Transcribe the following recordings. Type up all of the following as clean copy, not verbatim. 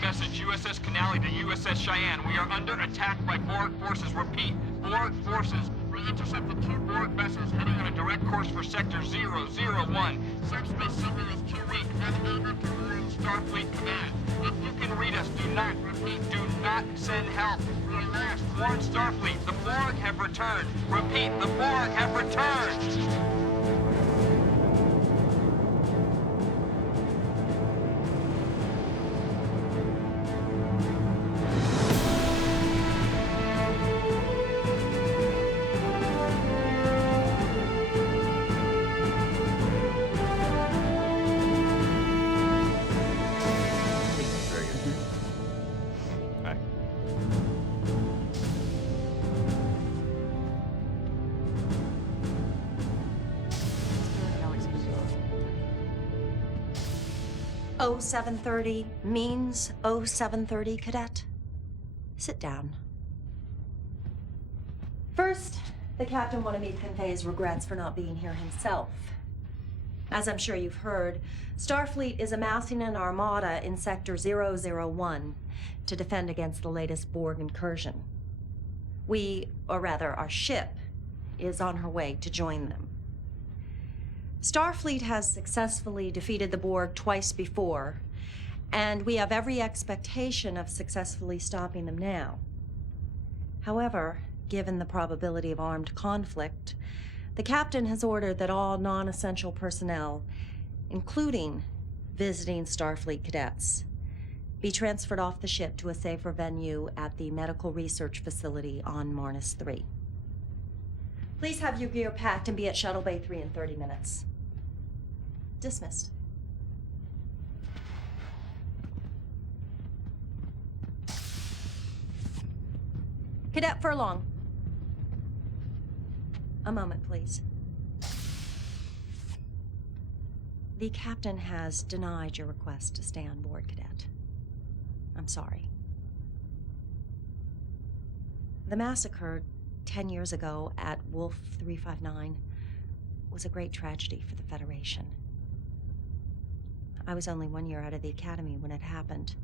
message, USS Canali to USS Cheyenne. We are under attack by Borg forces. Repeat, Borg forces. We intercepted 2 Borg vessels heading on a direct course for Sector 001. Subspace signal is too weak. Navigator to ruin Starfleet Command. If you can read us, do not, repeat, do not send help. We are last. Warn Starfleet. The Borg have returned. Repeat, the Borg have returned. Oh, 7:30 means 0730, Cadet. Sit down. First, the captain wanted me to convey his regrets for not being here himself. As I'm sure you've heard, Starfleet is amassing an armada in Sector 001 to defend against the latest Borg incursion. Or rather, our ship, is on her way to join them. Starfleet has successfully defeated the Borg twice before, and we have every expectation of successfully stopping them now. However, given the probability of armed conflict, the captain has ordered that all non-essential personnel, including visiting Starfleet cadets, be transferred off the ship to a safer venue at the medical research facility on Marnus 3. Please have your gear packed and be at Shuttle Bay 3 in 30 minutes. Dismissed. Cadet Furlong. A moment, please. The captain has denied your request to stay on board, Cadet. I'm sorry. The massacre 10 years ago at Wolf 359 was a great tragedy for the Federation. I was only 1 year out of the academy when it happened.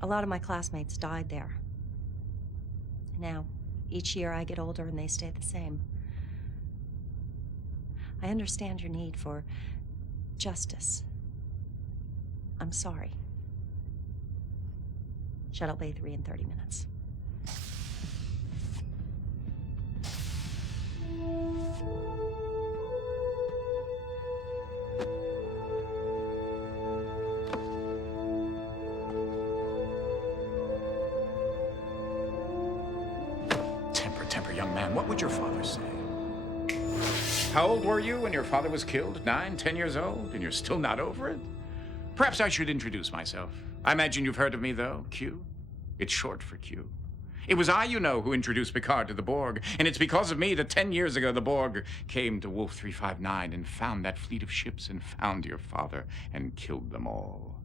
A lot of my classmates died there. Now, each year I get older and they stay the same. I understand your need for justice. I'm sorry. Shuttle Bay 3 in 30 minutes. Temper, young man. What would your father say? How old were you when your father was killed? 9, 10 years old? And you're still not over it? Perhaps I should introduce myself. I imagine you've heard of me, though. Q. It's short for Q. It was I, you know, who introduced Picard to the Borg. And it's because of me that 10 years ago the Borg came to Wolf 359 and found that fleet of ships and found your father and killed them all.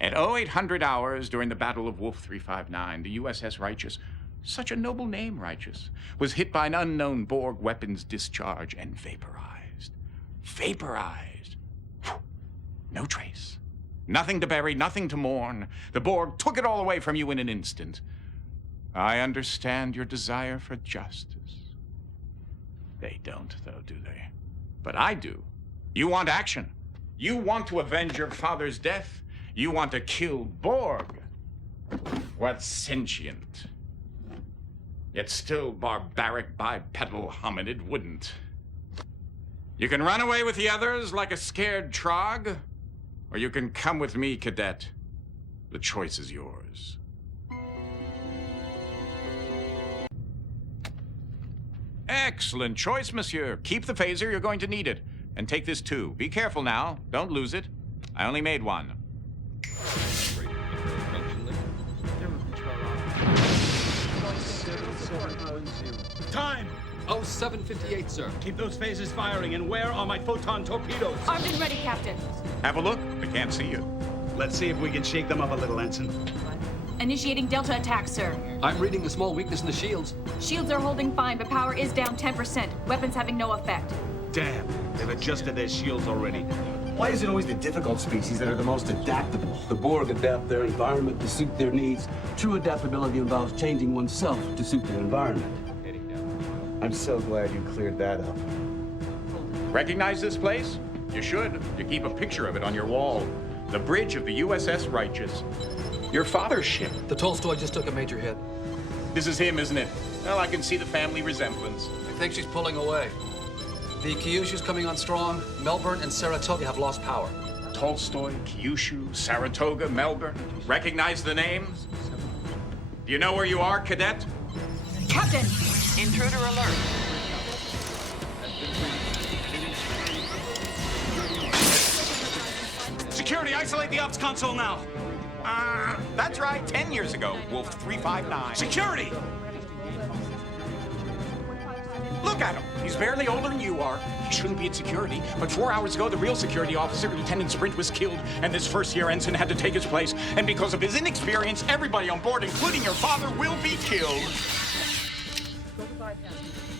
At 0800 hours during the Battle of Wolf 359, the USS Righteous, such a noble name, Righteous, was hit by an unknown Borg weapons discharge and vaporized. Vaporized. Whew. No trace. Nothing to bury, nothing to mourn. The Borg took it all away from you in an instant. I understand your desire for justice. They don't, though, do they? But I do. You want action. You want to avenge your father's death. You want to kill Borg. What's sentient? Yet still barbaric bipedal hominid wouldn't. You can run away with the others like a scared trog, or you can come with me, Cadet. The choice is yours. Excellent choice, monsieur. Keep the phaser, you're going to need it. And take this too. Be careful now, don't lose it. I only made one. Time! 0758, sir. Keep those phasers firing, and where are my photon torpedoes? Armed and ready, Captain. Have a look. I can't see you. Let's see if we can shake them up a little, Ensign. Initiating Delta attack, sir. I'm reading a small weakness in the shields. Shields are holding fine, but power is down 10%. Weapons having no effect. Damn, they've adjusted their shields already. Why is it always the difficult species that are the most adaptable? The Borg adapt their environment to suit their needs. True adaptability involves changing oneself to suit their environment. I'm so glad you cleared that up. Recognize this place? You should. You keep a picture of it on your wall. The bridge of the USS Righteous. Your father's ship. The Tolstoy just took a major hit. This is him, isn't it? Well, I can see the family resemblance. I think she's pulling away. The Kyushu's coming on strong. Melbourne and Saratoga have lost power. Tolstoy, Kyushu, Saratoga, Melbourne. Recognize the names? Do you know where you are, Cadet? Captain! Intruder alert. Security, isolate the ops console now. That's right, 10 years ago, Wolf 359. Security! Look at him. He's barely older than you are. He shouldn't be at security. But 4 hours ago, the real security officer, Lieutenant Sprint, was killed, and this first-year ensign had to take his place. And because of his inexperience, everybody on board, including your father, will be killed.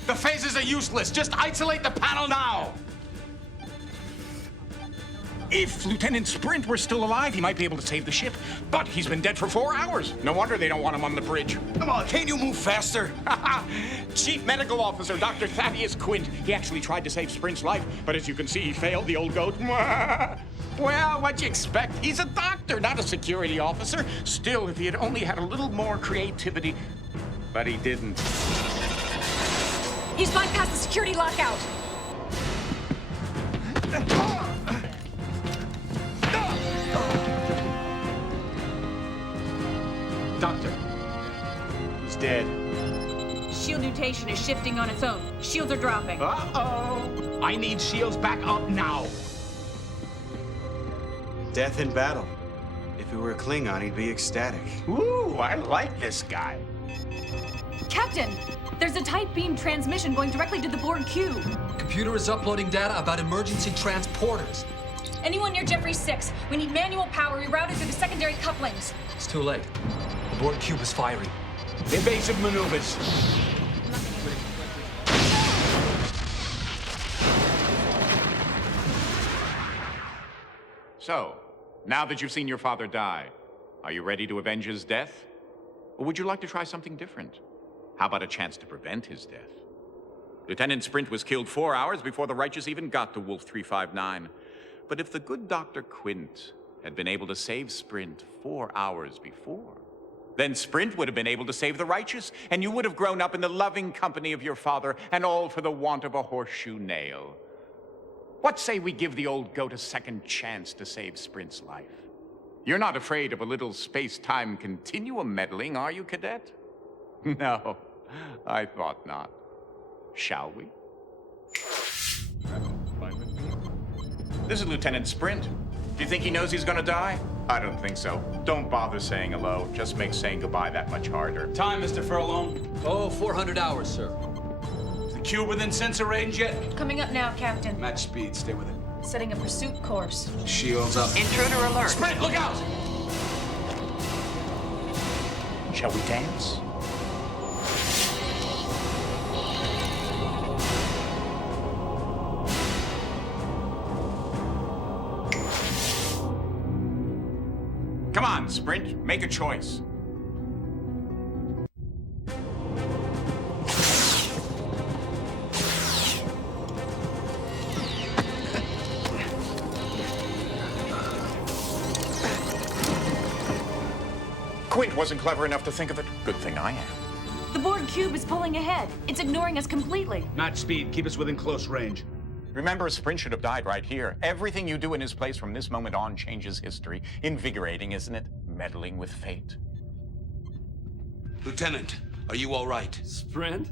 The phases are useless. Just isolate the panel now. If Lieutenant Sprint were still alive, he might be able to save the ship. But he's been dead for 4 hours. No wonder they don't want him on the bridge. Come on, can't you move faster? Chief Medical Officer Dr. Thaddeus Quint. He actually tried to save Sprint's life, but as you can see, he failed, the old goat. Well, what'd you expect? He's a doctor, not a security officer. Still, if he had only had a little more creativity. But he didn't. He's bypassed the security lockout! Doctor, he's dead. Shield mutation is shifting on its own. Shields are dropping. Uh-oh. I need shields back up now. Death in battle. If he were a Klingon, he'd be ecstatic. Ooh, I like this guy. Captain! There's a tight beam transmission going directly to the Borg cube. Computer is uploading data about emergency transporters. Anyone near Jeffrey 6, we need manual power rerouted through the secondary couplings. It's too late. The Borg cube is firing. Evasive maneuvers. So, now that you've seen your father die, are you ready to avenge his death? Or would you like to try something different? How about a chance to prevent his death? Lieutenant Sprint was killed 4 hours before the Righteous even got to Wolf 359. But if the good Dr. Quint had been able to save Sprint 4 hours before, then Sprint would have been able to save the Righteous, and you would have grown up in the loving company of your father, and all for the want of a horseshoe nail. What say we give the old goat a second chance to save Sprint's life? You're not afraid of a little space-time continuum meddling, are you, Cadet? No, I thought not. Shall we? This is Lieutenant Sprint. Do you think he knows he's gonna die? I don't think so. Don't bother saying hello. Just makes saying goodbye that much harder. Time, Mr. Furlong. Oh, 400 hours, sir. Is the cube within sensor range yet? Coming up now, Captain. Match speed, stay with it. Setting a pursuit course. Shields up. Intruder alert. Sprint, look out! Shall we dance? Come on, Sprint. Make a choice. Quint wasn't clever enough to think of it. Good thing I am. The Borg cube is pulling ahead. It's ignoring us completely. Match speed, keep us within close range. Remember, Sprint should have died right here. Everything you do in his place from this moment on changes history. Invigorating, isn't it? Meddling with fate. Lieutenant, are you all right? Sprint?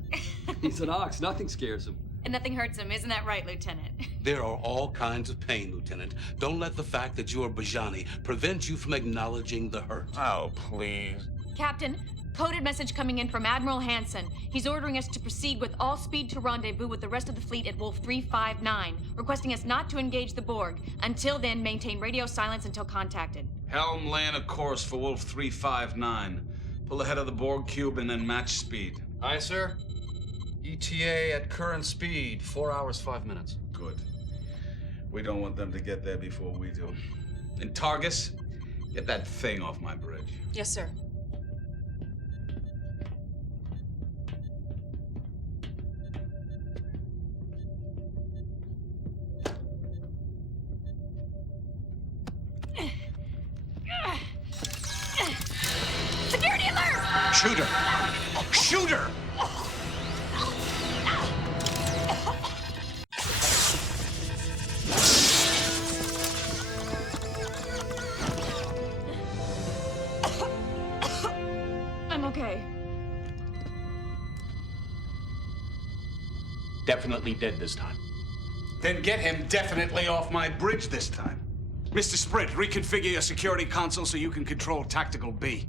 He's an ox. Nothing scares him. And nothing hurts him, isn't that right, Lieutenant? There are all kinds of pain, Lieutenant. Don't let the fact that you are Bajani prevent you from acknowledging the hurt. Oh, please. Captain, coded message coming in from Admiral Hansen. He's ordering us to proceed with all speed to rendezvous with the rest of the fleet at Wolf 359, requesting us not to engage the Borg. Until then, maintain radio silence until contacted. Helm laying a course for Wolf 359. Pull ahead of the Borg cube and then match speed. Aye, sir. ETA at current speed, 4 hours, 5 minutes. Good. We don't want them to get there before we do. And Targus, get that thing off my bridge. Yes, sir. Security alert! Shoot her! Shoot her! I'm okay. Definitely dead this time. Then get him definitely off my bridge this time. Mr. Sprint, reconfigure your security console so you can control Tactical B.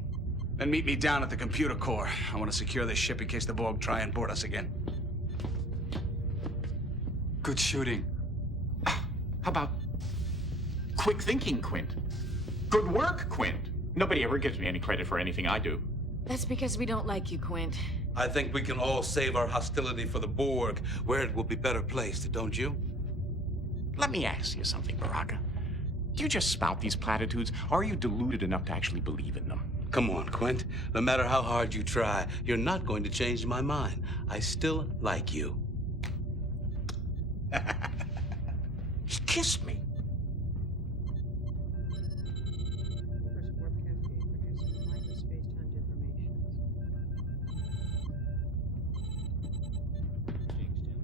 Then meet me down at the computer core. I want to secure this ship in case the Borg try and board us again. Good shooting. How about quick thinking, Quint? Good work, Quint. Nobody ever gives me any credit for anything I do. That's because we don't like you, Quint. I think we can all save our hostility for the Borg, where it will be better placed, don't you? Let me ask you something, Baraka. Do you just spout these platitudes, or are you deluded enough to actually believe in them? Come on, Quint. No matter how hard you try, you're not going to change my mind. I still like you. He kissed me.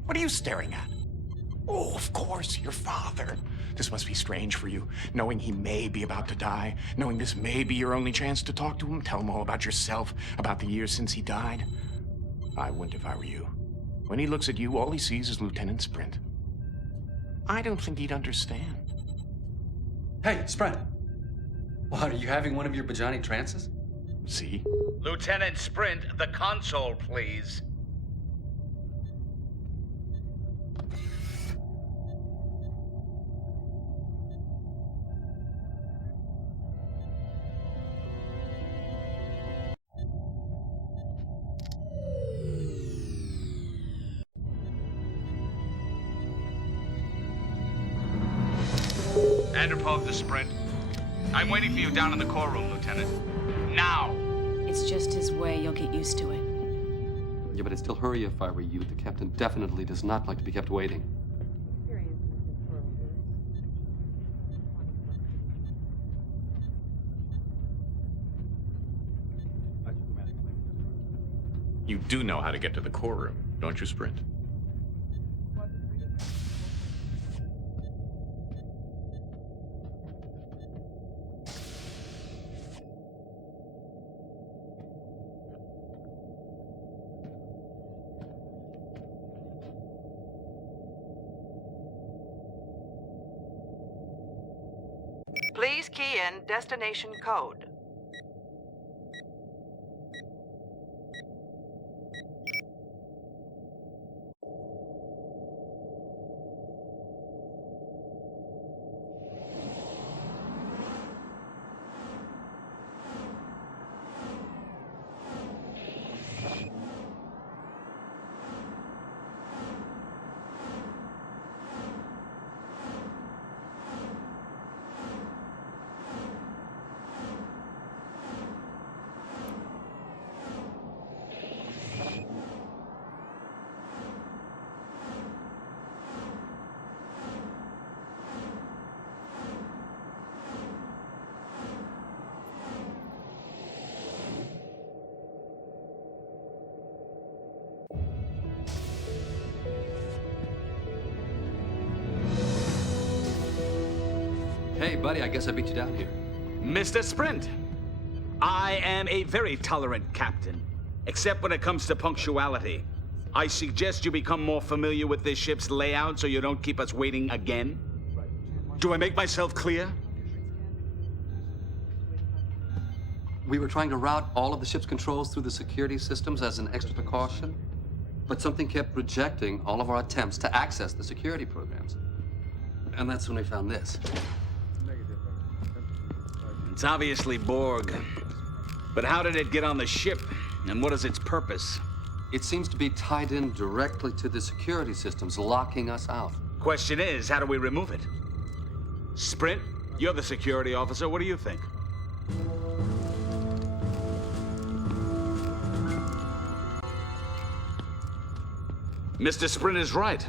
What are you staring at? Oh, of course, your father. This must be strange for you, knowing he may be about to die, knowing this may be your only chance to talk to him, tell him all about yourself, about the years since he died. I wouldn't if I were you. When he looks at you, all he sees is Lieutenant Sprint. I don't think he'd understand. Hey, Sprint. What, are you having one of your Bajani trances? See? Lieutenant Sprint, the console, please. Andropov to Sprint. I'm waiting for you down in the core room, Lieutenant. Now! It's just his way. You'll get used to it. Yeah, but I'd still hurry if I were you. The captain definitely does not like to be kept waiting. You do know how to get to the core room, don't you, Sprint? Please key in destination code. Hey, buddy, I guess I beat you down here. Mr. Sprint, I am a very tolerant captain, except when it comes to punctuality. I suggest you become more familiar with this ship's layout so you don't keep us waiting again. Do I make myself clear? We were trying to route all of the ship's controls through the security systems as an extra precaution, but something kept rejecting all of our attempts to access the security programs. And that's when we found this. It's obviously Borg. But how did it get on the ship? And what is its purpose? It seems to be tied in directly to the security systems, locking us out. Question is, how do we remove it? Sprint, you're the security officer. What do you think? Mr. Sprint is right.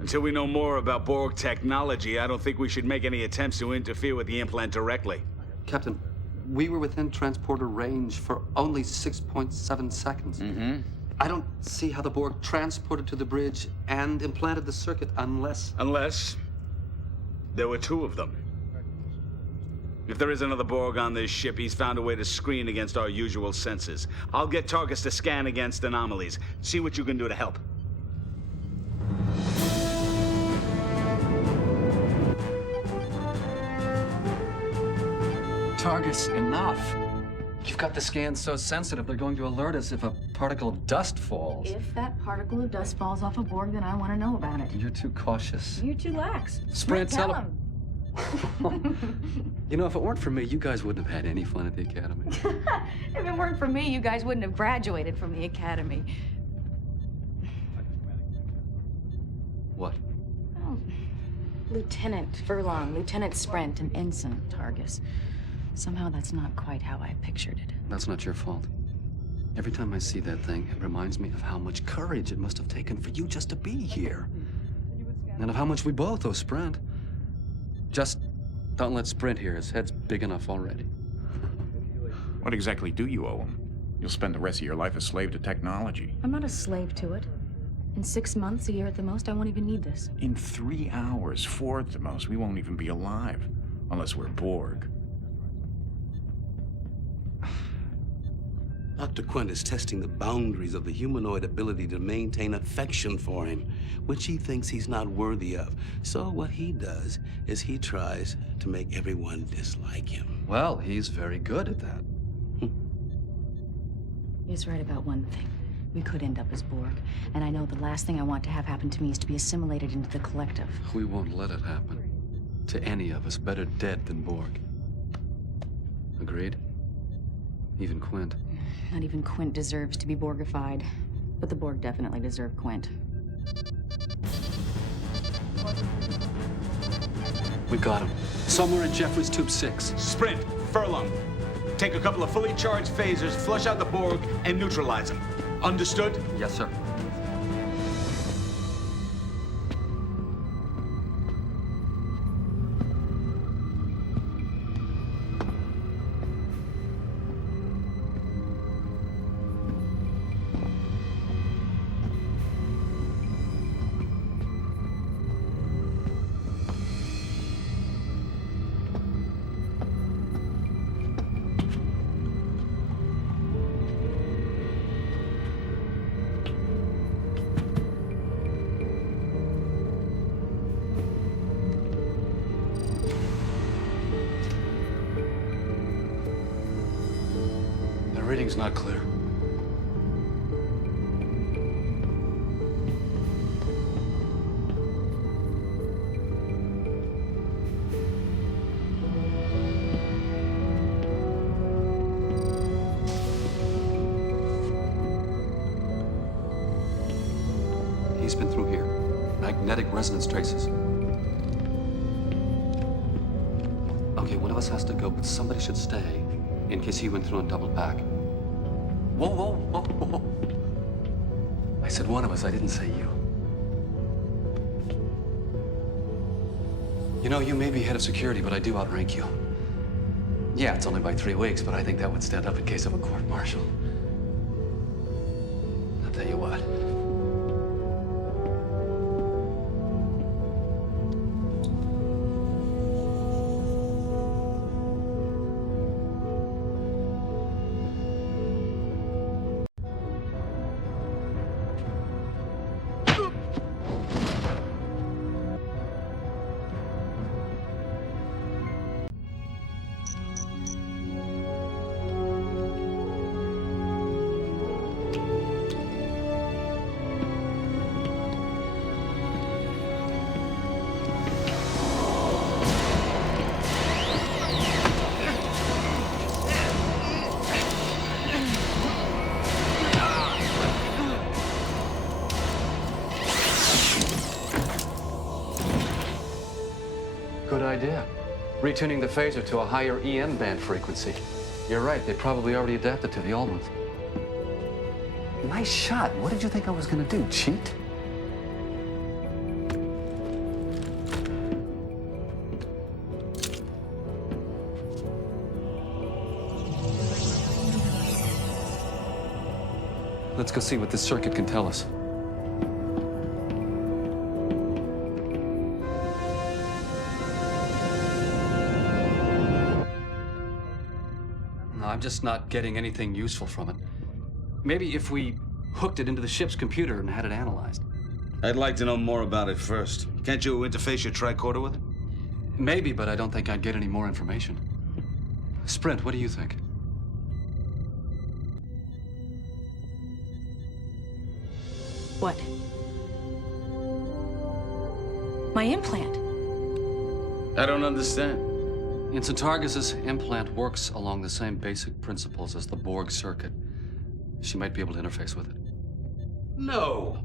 Until we know more about Borg technology, I don't think we should make any attempts to interfere with the implant directly. Captain, we were within transporter range for only 6.7 seconds. I don't see how the Borg transported to the bridge and implanted the circuit unless... Unless there were two of them. If there is another Borg on this ship, he's found a way to screen against our usual senses. I'll get Targus to scan against anomalies. See what you can do to help. Targus, enough. You've got the scans so sensitive, they're going to alert us if a particle of dust falls. If that particle of dust falls off a Borg, then I want to know about it. You're too cautious. You're too lax. Sprint, tell him. You know, if it weren't for me, you guys wouldn't have had any fun at the Academy. If it weren't for me, you guys wouldn't have graduated from the Academy. What? Oh, Lieutenant Furlong, Lieutenant Sprint, and Ensign Targus. Somehow that's not quite how I pictured it. That's not your fault. Every time I see that thing, it reminds me of how much courage it must have taken for you just to be here. And of how much we both owe Sprint. Just don't let Sprint hear. His head's big enough already. What exactly do you owe him? You'll spend the rest of your life a slave to technology. I'm not a slave to it. In 6 months, a year at the most, I won't even need this. In 3 hours, 4 at the most, we won't even be alive. Unless we're Borg. Dr. Quint is testing the boundaries of the humanoid ability to maintain affection for him, which he thinks he's not worthy of. So what he does is he tries to make everyone dislike him. Well, he's very good at that. He's right about one thing. We could end up as Borg, and I know the last thing I want to have happen to me is to be assimilated into the collective. We won't let it happen. To any of us, better dead than Borg. Agreed? Even Quint. Not even Quint deserves to be Borgified, but the Borg definitely deserve Quint. We got him. Somewhere in Jeffrey's Tube 6. Sprint, Furlong. Take a couple of fully charged phasers, flush out the Borg, and neutralize them. Understood? Yes, sir. Reading's not clear. He's been through here. Magnetic resonance traces. Okay, one of us has to go, but somebody should stay in case he went through and doubled back. Whoa, whoa, whoa, whoa. I said one of us, I didn't say you. You know, you may be head of security, but I do outrank you. Yeah, it's only by 3 weeks, but I think that would stand up in case of a court-martial. I'll tell you what. Good idea. Retuning the phaser to a higher EM band frequency. You're right, they probably already adapted to the old ones. Nice shot. What did you think I was gonna do, cheat? Let's go see what this circuit can tell us. No, I'm just not getting anything useful from it. Maybe if we hooked it into the ship's computer and had it analyzed. I'd like to know more about it first. Can't you interface your tricorder with it? Maybe, but I don't think I'd get any more information. Sprint, what do you think? What? My implant. I don't understand. Ensign Targus's implant works along the same basic principles as the Borg circuit. She might be able to interface with it. No.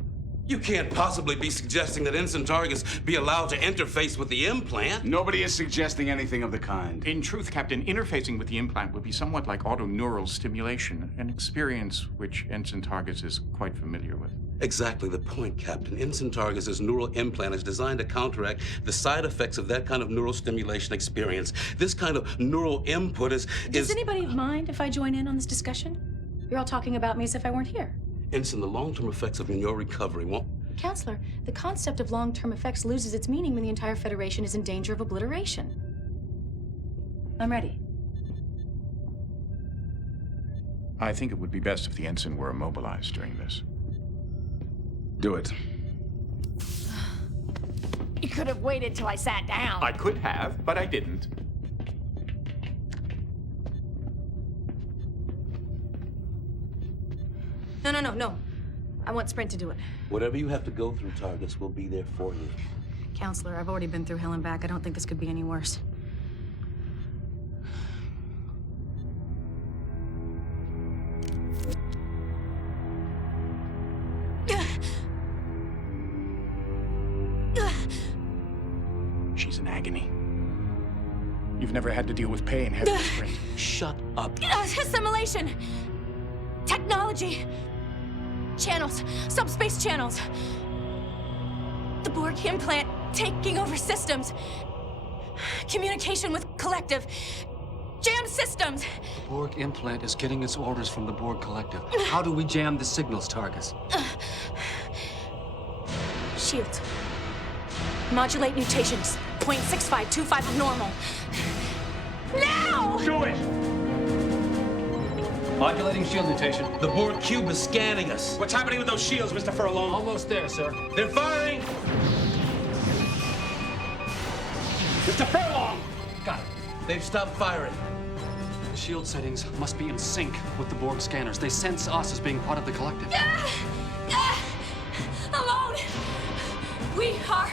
You can't possibly be suggesting that Ensign Targus be allowed to interface with the implant. Nobody is suggesting anything of the kind. In truth, Captain, interfacing with the implant would be somewhat like autoneural stimulation, an experience which Ensign Targus is quite familiar with. Exactly the point, Captain. Ensign Targus's neural implant is designed to counteract the side effects of that kind of neural stimulation experience. This kind of neural input is... Does anybody mind if I join in on this discussion? You're all talking about me as if I weren't here. Ensign, the long-term effects of your recovery won't... Counselor, the concept of long-term effects loses its meaning when the entire Federation is in danger of obliteration. I'm ready. I think it would be best if the ensign were immobilized during this. Do it. You could have waited till I sat down. I could have, but I didn't. No. I want Sprint to do it. Whatever you have to go through, Targus, will be there for you. Counselor, I've already been through hell and back. I don't think this could be any worse. She's in agony. You've never had to deal with pain, have you, Sprint? Shut up. Assimilation! Technology! Channels! Subspace channels! The Borg implant taking over systems! Communication with collective! Jam systems! The Borg implant is getting its orders from the Borg collective. How do we jam the signals, Targus? Shield. Modulate mutations. 0.6525 of normal. Now! Do it! Modulating shield mutation. The Borg cube is scanning us. What's happening with those shields, Mr. Furlong? Almost there, sir. They're firing! Mr. Furlong! Got it. They've stopped firing. The shield settings must be in sync with the Borg scanners. They sense us as being part of the collective. Alone! We are...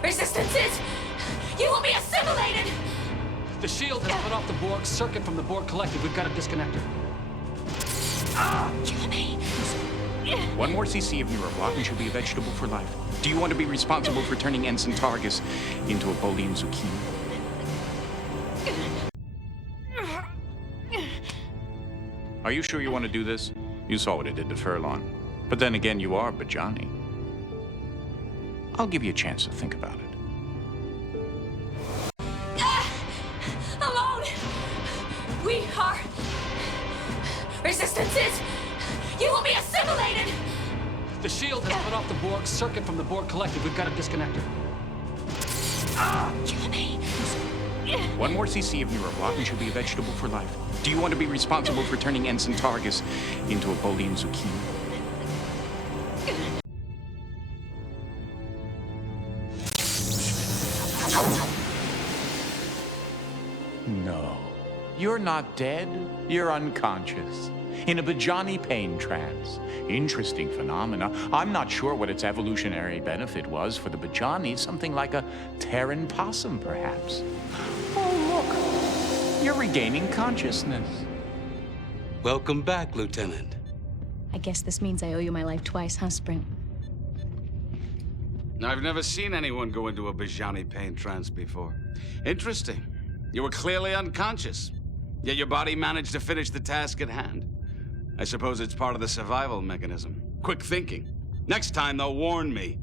Resistances! You will be assimilated! The shield has cut off the Borg circuit from the Borg collective. We've got to disconnect it. Kill me! One more cc of neuroblock and she'll be a vegetable for life. Do you want to be responsible for turning Ensign Targus into a Bolian zucchini? Are you sure you want to do this? You saw what it did to Furlong. But then again, you are Bajani. I'll give you a chance to think about it. Alone! We are... Resistances! You will be assimilated! The shield has cut off the Borg circuit from the Borg collective. We've got to disconnect it. Kill me! One more cc of neuroblock and she'll be a vegetable for life. Do you want to be responsible for turning Ensign Targus into a Bolian zucchini? No. You're not dead. You're unconscious. In a Bajani pain trance. Interesting phenomena. I'm not sure what its evolutionary benefit was for the Bajani. Something like a Terran possum, perhaps. Oh, look. You're regaining consciousness. Welcome back, Lieutenant. I guess this means I owe you my life twice, huh, Sprint? I've never seen anyone go into a Bijani pain trance before. Interesting. You were clearly unconscious, yet your body managed to finish the task at hand. I suppose it's part of the survival mechanism. Quick thinking. Next time, though, warn me.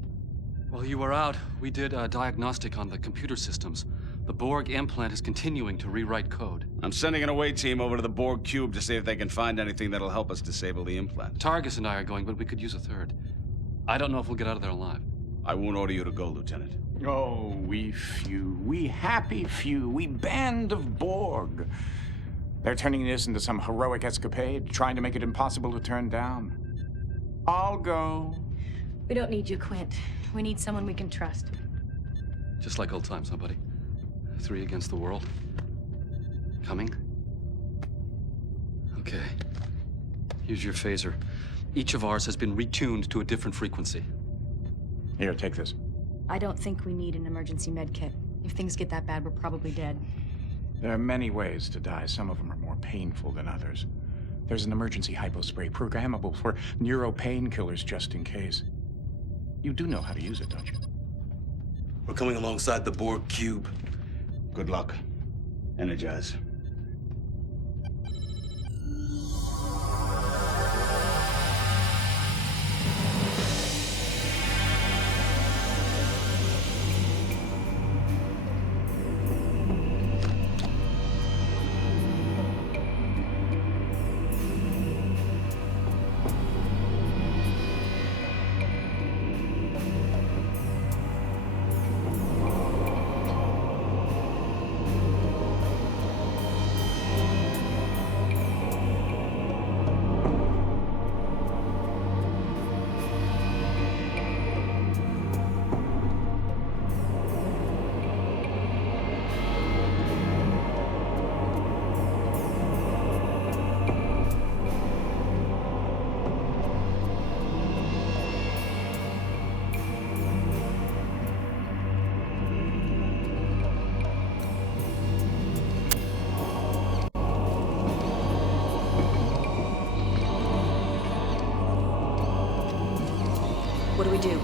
While you were out, we did a diagnostic on the computer systems. The Borg implant is continuing to rewrite code. I'm sending an away team over to the Borg cube to see if they can find anything that'll help us disable the implant. Targus and I are going, but we could use a third. I don't know if we'll get out of there alive. I won't order you to go, Lieutenant. Oh, we few, we happy few, we band of Borg. They're turning this into some heroic escapade, trying to make it impossible to turn down. I'll go. We don't need you, Quint. We need someone we can trust. Just like old times, huh, buddy? 3 against the world. Coming? Okay. Use your phaser. Each of ours has been retuned to a different frequency. Here, take this. I don't think we need an emergency med kit. If things get that bad, we're probably dead. There are many ways to die. Some of them are more painful than others. There's an emergency hypospray programmable for neuro painkillers just in case. You do know how to use it, don't you? We're coming alongside the Borg cube. Good luck. Energize. What do we do?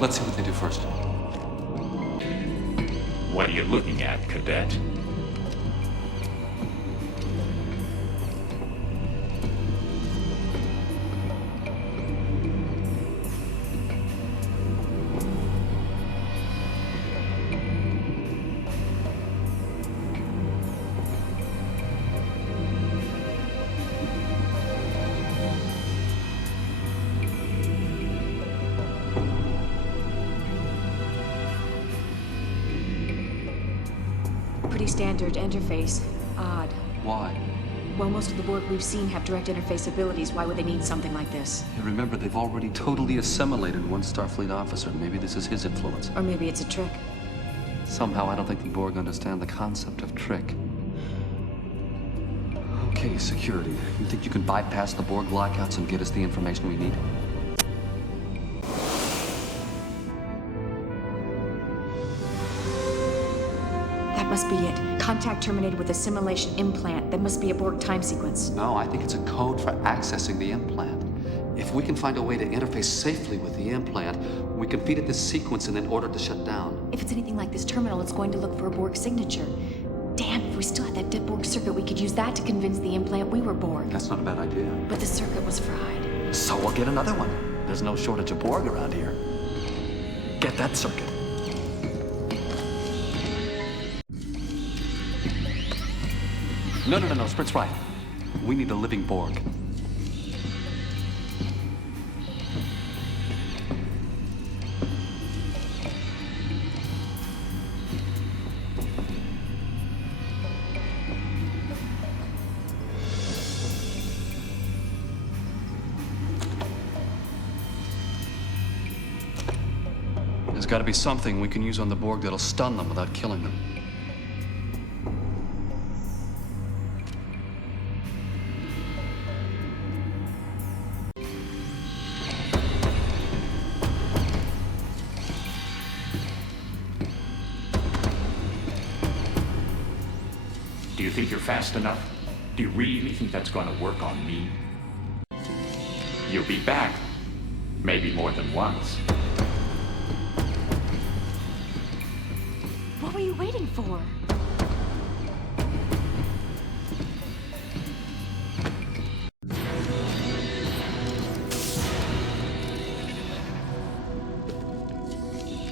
Let's see what they do first. What are you looking at, Cadet? Pretty standard interface. Odd. Why? Well, most of the Borg we've seen have direct interface abilities. Why would they need something like this? Yeah, remember, they've already totally assimilated one Starfleet officer. Maybe this is his influence. Or maybe it's a trick. Somehow, I don't think the Borg understand the concept of trick. Okay, security. You think you can bypass the Borg lockouts and get us the information we need? That must be it. Contact terminated with a simulation implant. That must be a Borg time sequence. No, I think it's a code for accessing the implant. If we can find a way to interface safely with the implant, we can feed it this sequence and then order it to shut down. If it's anything like this terminal, it's going to look for a Borg signature. Damn, if we still had that dead Borg circuit, we could use that to convince the implant we were Borg. That's not a bad idea. But the circuit was fried. So we'll get another one. There's no shortage of Borg around here. Get that circuit. No, Sprint's right. We need a living Borg. There's got to be something we can use on the Borg that'll stun them without killing them. Do you think you're fast enough? Do you really think that's going to work on me? You'll be back. Maybe more than once. waiting for?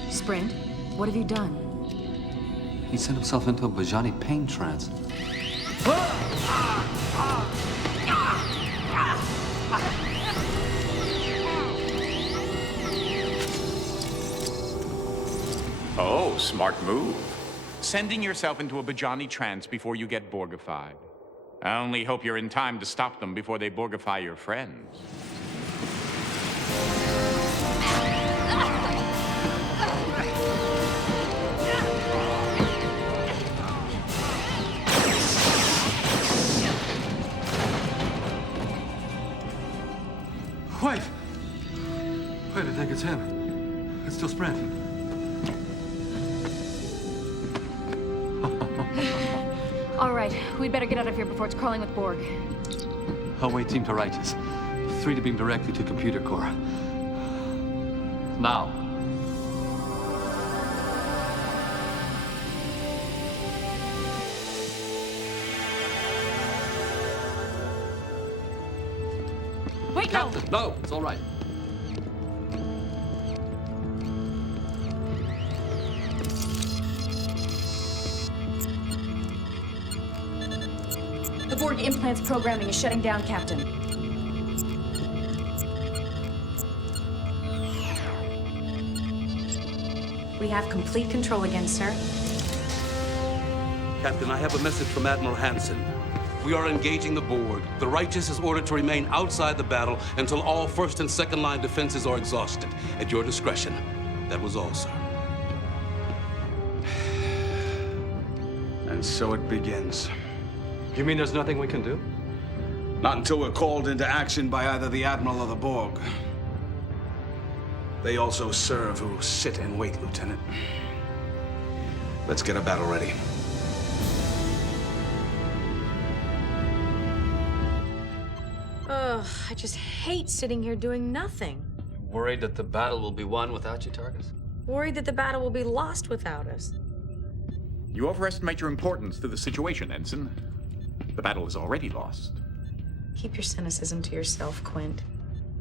Sprint, what have you done? He sent himself into a Bajani pain trance. Oh, smart move. Sending yourself into a Bajani trance before you get Borgified. I only hope you're in time to stop them before they Borgify your friends. Wait! Wait, I think it's him. It's still Sprint. All right, we'd better get out of here before it's crawling with Borg. Away team to righteous. 3 to beam directly to computer core. Now. Wait, Captain, no, it's all right. The Borg implant's programming is shutting down, Captain. We have complete control again, sir. Captain, I have a message from Admiral Hansen. We are engaging the Borg. The Righteous is ordered to remain outside the battle until all first and second line defenses are exhausted. At your discretion. That was all, sir. And so it begins. You mean there's nothing we can do? Not until we're called into action by either the Admiral or the Borg. They also serve who sit and wait, Lieutenant. Let's get a battle ready. Ugh, I just hate sitting here doing nothing. Worried that the battle will be won without you, Targus? Worried that the battle will be lost without us. You overestimate your importance to the situation, Ensign. The battle is already lost. Keep your cynicism to yourself, Quint.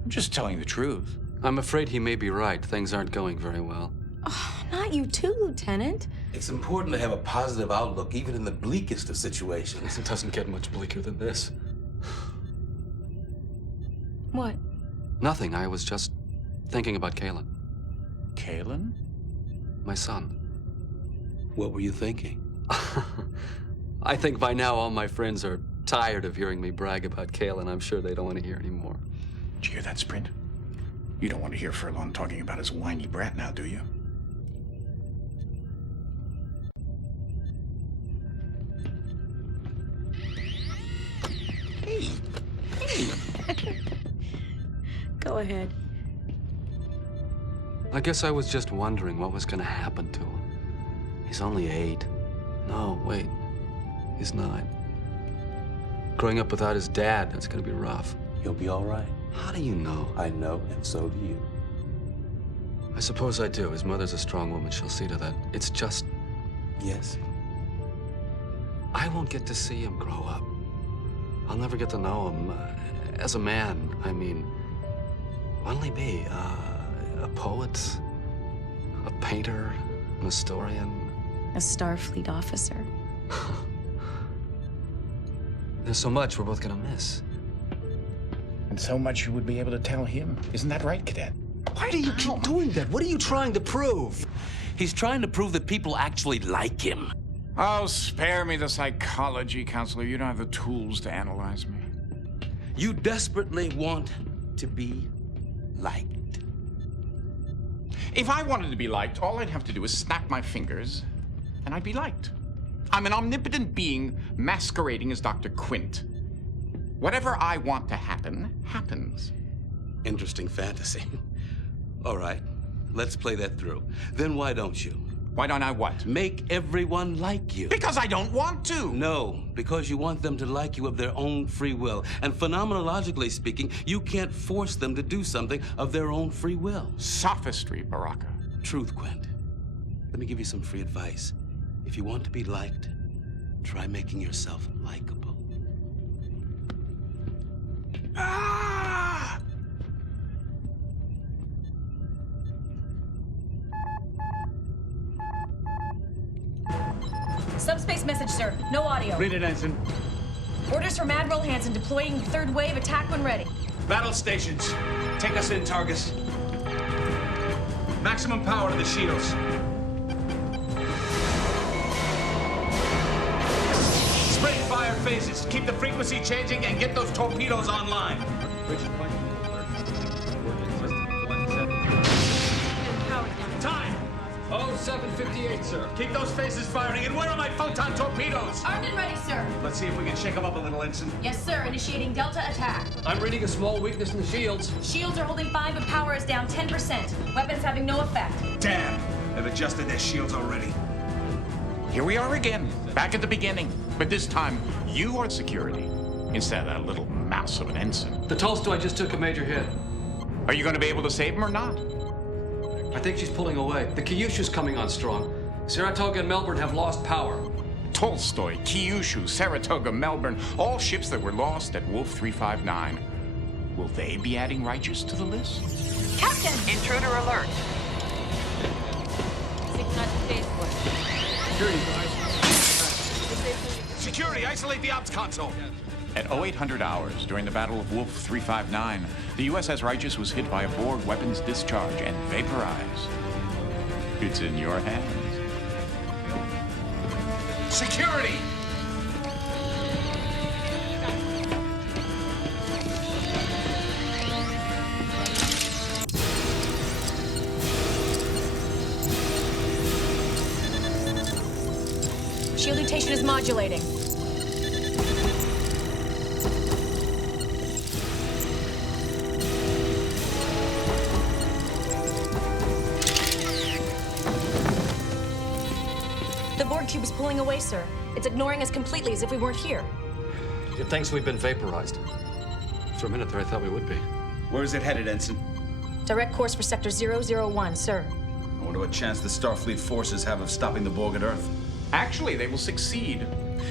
I'm just telling the truth. I'm afraid he may be right. Things aren't going very well. Oh, not you too, Lieutenant. It's important to have a positive outlook, even in the bleakest of situations. It doesn't get much bleaker than this. What? Nothing. I was just thinking about Qaylan. Qaylan? My son. What were you thinking? I think by now all my friends are tired of hearing me brag about Qaylan. I'm sure they don't want to hear anymore. Did you hear that, Sprint? You don't want to hear Furlong talking about his whiny brat now, do you? Go ahead. I guess I was just wondering what was going to happen to him. He's only 8. No, wait. He's 9. Growing up without his dad, that's going to be rough. He'll be all right. How do you know? I know, and so do you. I suppose I do. His mother's a strong woman. She'll see to that. It's just... Yes. I won't get to see him grow up. I'll never get to know him as a man. I mean, what'll he be? A poet? A painter? An historian? A Starfleet officer. There's so much we're both gonna miss. And so much you would be able to tell him. Isn't that right, Cadet? Why do you keep doing that? What are you trying to prove? He's trying to prove that people actually like him. Oh, spare me the psychology, Counselor. You don't have the tools to analyze me. You desperately want to be liked. If I wanted to be liked, all I'd have to do is snap my fingers, and I'd be liked. I'm an omnipotent being masquerading as Dr. Quint. Whatever I want to happen, happens. Interesting fantasy. All right, let's play that through. Then why don't you? Why don't I what? Make everyone like you. Because I don't want to. No, because you want them to like you of their own free will. And phenomenologically speaking, you can't force them to do something of their own free will. Sophistry, Baraka. Truth, Quint. Let me give you some free advice. If you want to be liked, try making yourself likable. Ah! Subspace message, sir. No audio. Read it, Ensign. Orders from Admiral Hansen deploying third wave, attack when ready. Battle stations. Take us in, Targus. Maximum power to the shields. Sprint fire phases. Keep the frequency changing and get those torpedoes online. Time! 0758, sir. Keep those phases firing. And where are my photon torpedoes? Armed and ready, sir. Let's see if we can shake them up a little, Ensign. Yes, sir. Initiating Delta attack. I'm reading a small weakness in the shields. Shields are holding 5, but power is down 10%. Weapons having no effect. Damn! They've adjusted their shields already. Here we are again, back at the beginning. But this time, you are security, instead of that little mouse of an ensign. The Tolstoy just took a major hit. Are you going to be able to save him or not? I think she's pulling away. The Kyushu's coming on strong. Saratoga and Melbourne have lost power. Tolstoy, Kyushu, Saratoga, Melbourne, all ships that were lost at Wolf 359. Will they be adding Righteous to the list? Captain! Intruder alert. Security, isolate the ops console. At 0800 hours, during the Battle of Wolf 359, the USS Righteous was hit by a Borg weapons discharge and vaporized. It's in your hands. Security! Shield mutation is modulating. The Borg cube is pulling away, sir. It's ignoring us completely as if we weren't here. It thinks we've been vaporized. For a minute there, I thought we would be. Where is it headed, Ensign? Direct course for Sector 001, sir. I wonder what chance the Starfleet forces have of stopping the Borg at Earth. Actually, they will succeed.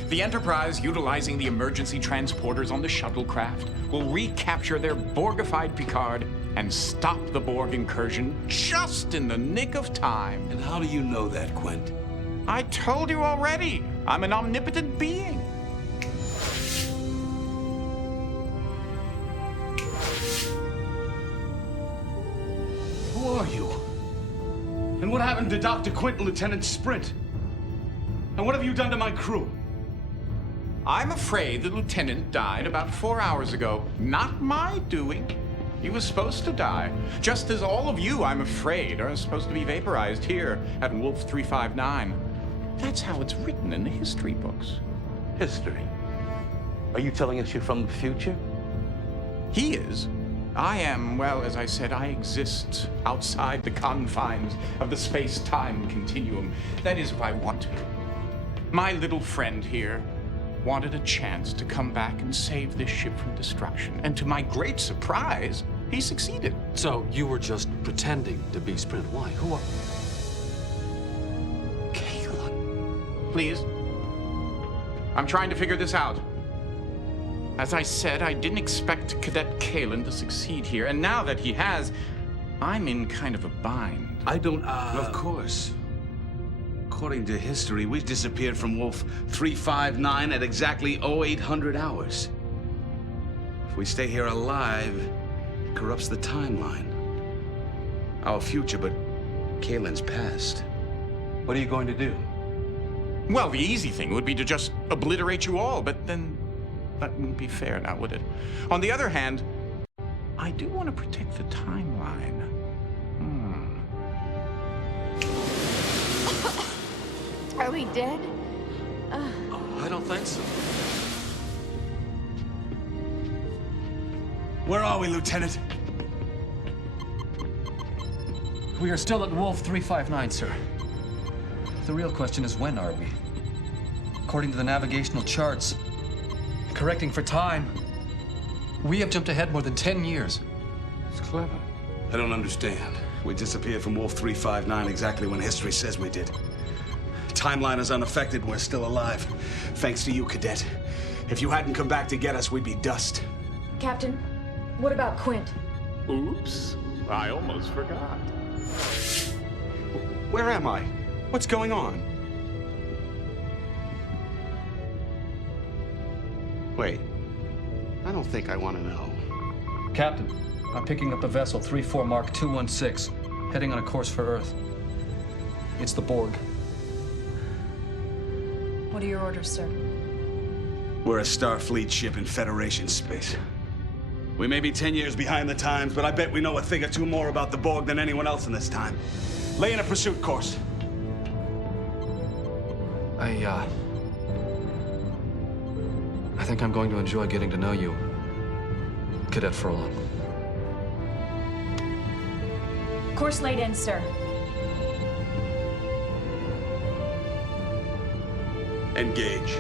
The Enterprise, utilizing the emergency transporters on the shuttlecraft, will recapture their Borgified Picard and stop the Borg incursion just in the nick of time. And how do you know that, Quint? I told you already. I'm an omnipotent being. Who are you? And what happened to Dr. Quint and Lieutenant Sprint? And what have you done to my crew? I'm afraid the lieutenant died about 4 hours ago. Not my doing. He was supposed to die. Just as all of you, I'm afraid, are supposed to be vaporized here at Wolf 359. That's how it's written in the history books. History? Are you telling us you're from the future? He is. I am, well, as I said, I exist outside the confines of the space-time continuum. That is, if I want to. My little friend here wanted a chance to come back and save this ship from destruction. And to my great surprise, he succeeded. So you were just pretending to be Sprint. Why? Who are... Qaylan. Please. I'm trying to figure this out. As I said, I didn't expect Cadet Qaylan to succeed here. And now that he has, I'm in kind of a bind. I don't, Of course. According to history, we disappeared from Wolf 359 at exactly 0800 hours. If we stay here alive, it corrupts the timeline. Our future, but Qaylan's past. What are you going to do? Well, the easy thing would be to just obliterate you all, but then that wouldn't be fair now, would it? On the other hand, I do want to protect the timeline. Are we dead? I don't think so. Where are we, Lieutenant? We are still at Wolf 359, sir. The real question is, when are we? According to the navigational charts, correcting for time, we have jumped ahead more than 10 years. It's clever. I don't understand. We disappeared from Wolf 359 exactly when history says we did. timeline is unaffected and we're still alive. Thanks to you, Cadet. If you hadn't come back to get us, we'd be dust. Captain, what about Quint? Oops, I almost forgot. Where am I? What's going on? Wait, I don't think I want to know. Captain, I'm picking up a vessel 34 Mark 216, heading on a course for Earth. It's the Borg. What are your orders, sir? We're a Starfleet ship in Federation space. We may be 10 years behind the times, but I bet we know a thing or two more about the Borg than anyone else in this time. Lay in a pursuit course. I think I'm going to enjoy getting to know you, Cadet Furlong. Course laid in, sir. Engage.